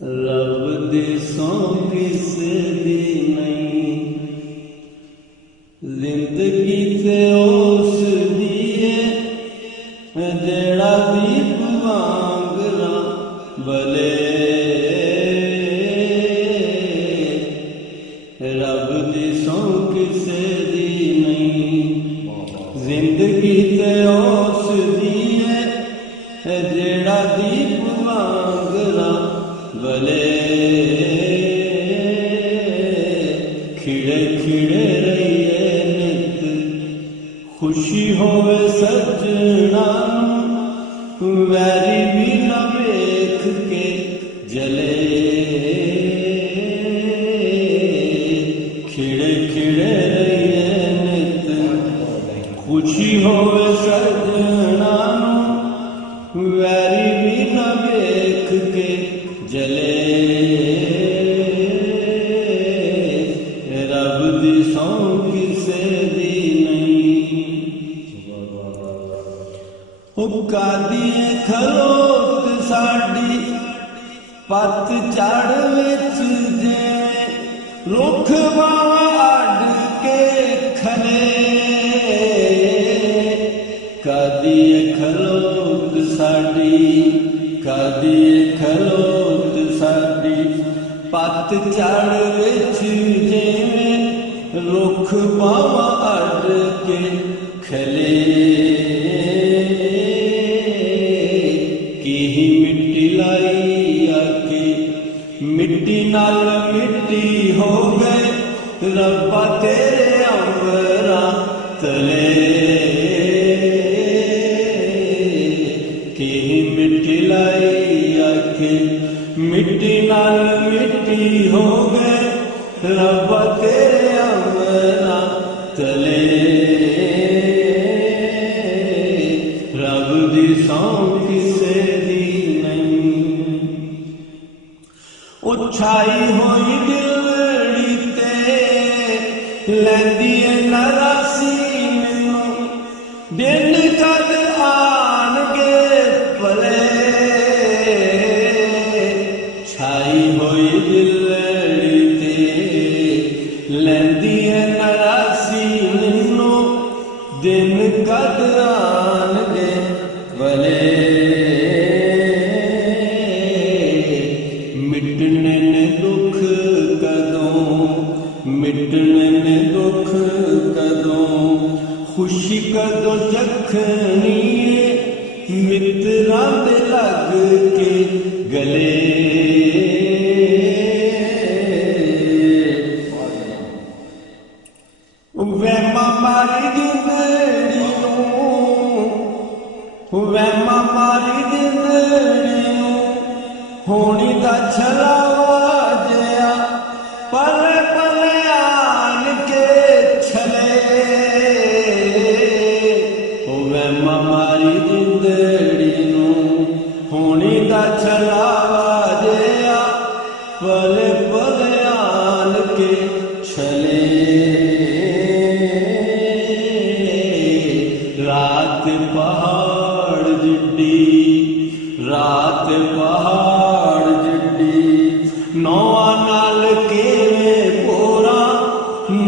रब देसों किस दी नहीं जिंदगी ते उस दिए जेड़ा दीप वांगरा भले रब देसों किस दी नहीं जिंदगी ते उस दिए जेड़ा दीप वांगरा भले खिड़े खिड़े रहिए नित खुशी होवे सजना वैरी भी न वेख के जले खिड़े खिड़े रहिए नित खुशी होवे सजना वैरी भी न वेख के जले रब दी सौं किसे दी नहीं हुक्का दिए खलोत साड़ी पत चढ़ विच जिवें रुख बावा अड के खले कदिए खलोत साड़ी कदिए खलोत साड़ी पत चढ़ विच जिवें रुख बावा अड के खले की मिट्टी लाई आके मिट्टी नाल मिट्टी हो गए रब्बा तेरे अंबरा तले की मिट्टी लाई आके मिट्टी नाल मिट्टी हो गए रब्बा तेरे अंबरा तले रब दी सौं किसे दी नहीं उछाई होई दिलड़ी ते लैंदी नरासी मैनू दिन कद आनगे भले छाई होई दिलड़ी ते लैंदी नरासी मैनू दिन कद आनगे भले मिटने ने दुख कदों मिटने ने दुख कदों खुशी कदों जखनी मित्रां दे लग के गले वहमा मारी जिंदड़ी वहमा मारी जिंदड़ी होनी दा छलावा जया पले पले आन के छले वहमा मारी जिंदड़ी होनी दा छलावा जया पले पले आन के छले रात पहाड़ जिड्डी रात पहाड़ जिड्डी नौआ नाल के पोरा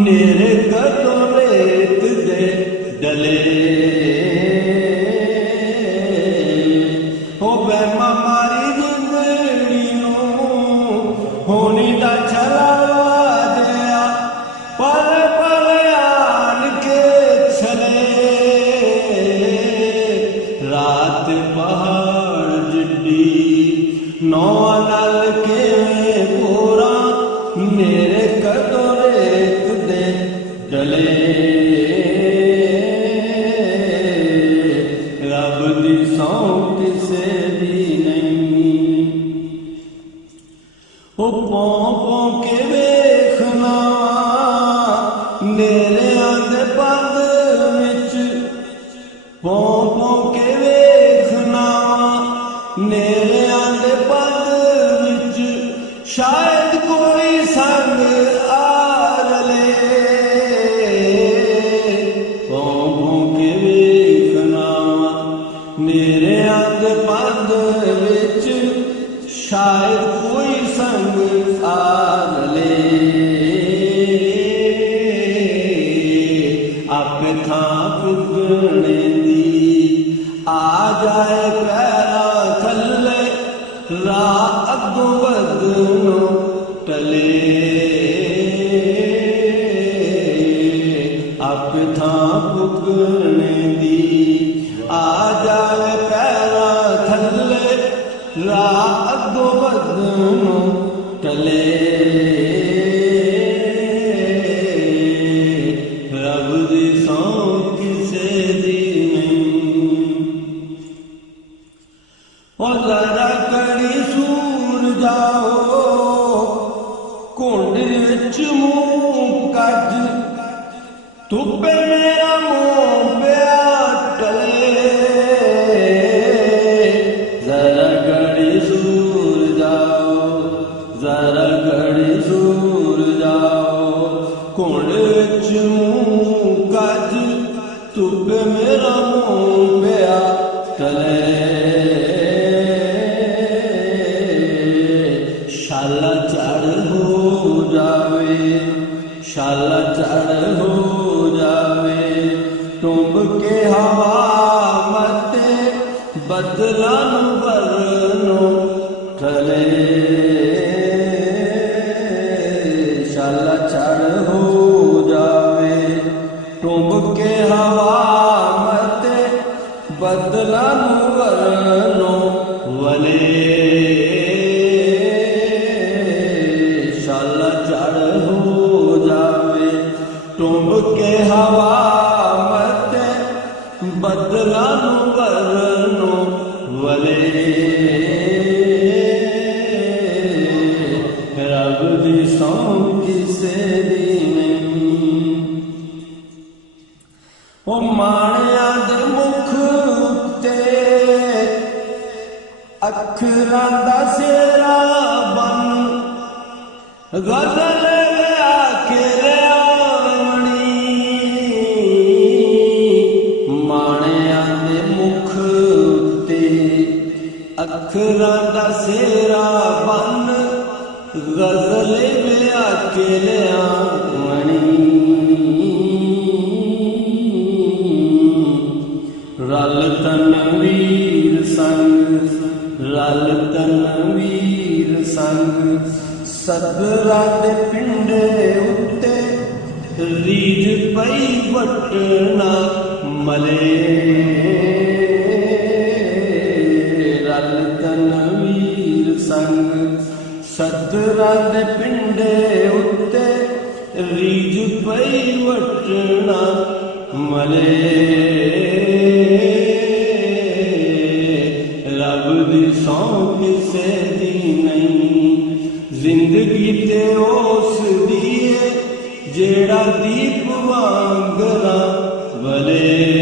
नेरे कदों रेत दे डले ओ वहमा मारी जिंदड़ी होनी दा छलावा जया पल पल आन के छले रात पहाड़ जिड्डी नौआ नाल के पूरा मेरे कदों रेत दे डले रब दी सौं किसे दी नहीं ओ पौं पौं के वेखना मेरे आंदे पंद विच पौं पौं के वेखना मेरे आंदे पंद विच शायद कोई संग आ रले पौं पौं के वेखना मेरे आंदे पंद विच शायद कोई संग साध ले। आपे थां पुगने दी आ जाए पैरा थले, राह अगों वधनो टले। आपे थां पुगने दी आ जाए पैरा थले, राह अगों वधनो टले। रब दी सौं किसे दी नहीं, ओ जरा कड़ी सूर जाओ घुंड विच मूंह कज, धुप्पे मेरा मुंह पिया टले। जरा कड़ी सूर जाओ, जरा कड़ी सूर जाओ घुंड विच मूंह कज, धुप्पे मेरा मुंह पिया टले। शाला चढ़ हो जावे, शाला चढ़ हो जावे, टुंब के हवा मते बदला वरनो टले। शाला चढ़ हो जावे, टुंब के हवा मते बदला वरनो वले। शाला चढ़ हो जावे, टुंब के हवा मते बदला वरनो वले। रब दी सौं किसे दी नहीं, ओ माणिया दे मुख उत्ते अखरां दा सेरा बन, गज़ल आखे आवणी। माणिया दे मुख उत्ते अखरां दा सेरा बन, गज़ल आखे आवणी। रल तनवीर संग, रल तनवीर संग, सदरा दे पिंडे उत्ते रीझ पई वटना मले। रल तनवीर संग, सदरा दे पिंडे उत्ते रीझ पई वटना मले। रब दी सौं किसे दी नहीं, जिंदगी ते उस दी जेड़ा दीप वांगरा वले।